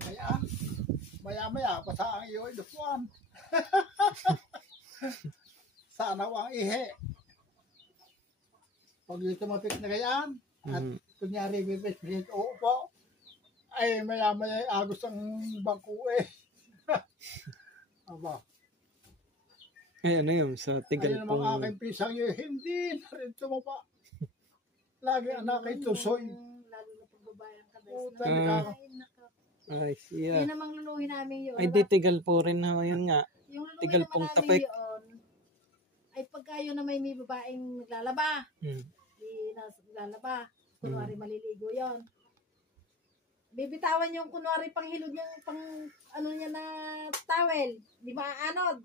Kaya, maya-maya, basta ang iyo ay lupuan. Sana ang ihe. Pag yung tumapit na kayaan, at kunyari, bibit, oo po, ay maya-maya ay agos ang bangko eh. Aba. Ay, ano yun? Sa tigal Ayun pong... naman aking pisang yun, hindi na rin tumapa. Lagi anak ay tusoy. Lalo na pagbabayang ka, Puta, Ay, siya. Yun namang luluhin namin yun. Ay, di tigal po rin ho, yun nga. Yung luluhin Tigal naman pong namin tapik. yun, ay pagka yun na may babaeng naglalaba, di naglalaba, kunwari maliligo yun. Bibitawan yung kunwari panghilod yung pang ano niya na towel, di ba anod?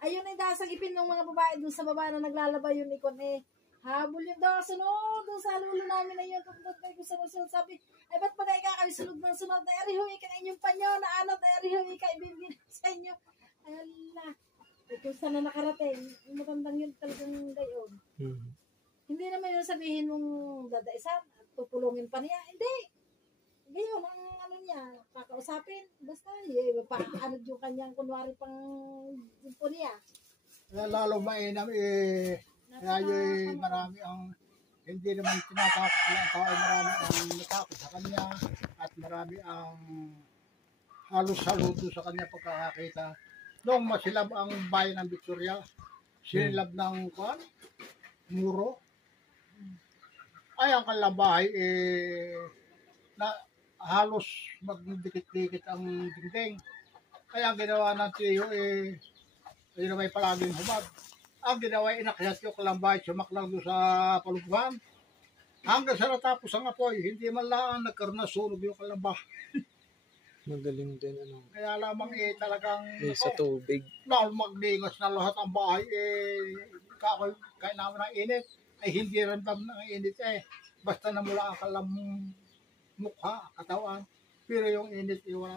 Ayun ay dasang ipin ng mga babae doon sa baba na naglalaba yun ikon eh. Habol yung daw sunod doon sa lulo namin na yun. Tungkol kayo kung sunod sabi, ay ba't pag ikaw kami sunod ng sunod na erihoy ka na inyong panyo na anod na erihoy ka ibibigin sa inyo. Ay ala, ay kung saan na nakarating, magandang yun talagang gayon. Hindi naman yun sabihin mong dadaisan at tutulungin pa niya. Hindi. Gayon, ang ano niya, kakausapin. Basta, paano yung kanyang kunwari pang po niya. Lalo mainam eh, kaya yun marami ang, hindi naman tinatakot lang tao, marami ang natakot sa kanya at marami ang halos-haluto sa kanya pagkakakita. Noong masilab ang bayan ng Victoria, sinilab ng muro, ay ang kalabahay na halos magdikit-dikit ang dingding. Kaya ang ginawa ng tiyo yun na may palaging humab. Ang ginawa inakyat yung kalambay, sumaklang doon sa palughan. Hanggang sa natapos ang apoy, hindi man lang nagkaroon na sunog yung kalambay. Magaling din, ano. Kaya lamang talagang Sa tubig. maglingas na lahat ang bahay kaya naman ang init ay hindi ramdam ng init basta namula ang mukha, katawan, pero yung init wala.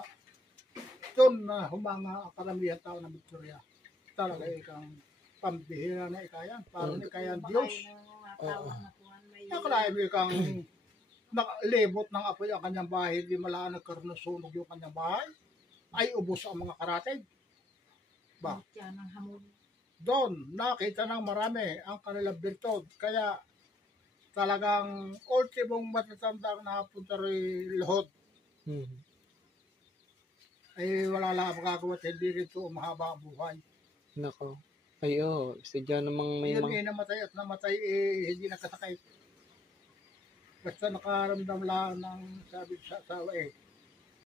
Doon na humanga ang karamihan tao ng Victoria. Talaga ikang pambihira na ikayan, parang ikayan Diyos. Nakalahim ikang nakalibot ng apoy ang kanyang bahay, hindi malaan nagkaroon ng sunog yung kanyang bahay, ay ubos ang mga karatig. Ba? Doon, nakita ng marami ang kanilang birtod. Kaya talagang ultimong matatanda ang napunta rin lahod. Ay wala lang magagawa at hindi rin ito mahaba ang buhay. Nako. Ay, sadya namang may Yun namatay at namatay hindi nakasakay. Basta nakaramdam lang ng sabi sa asawa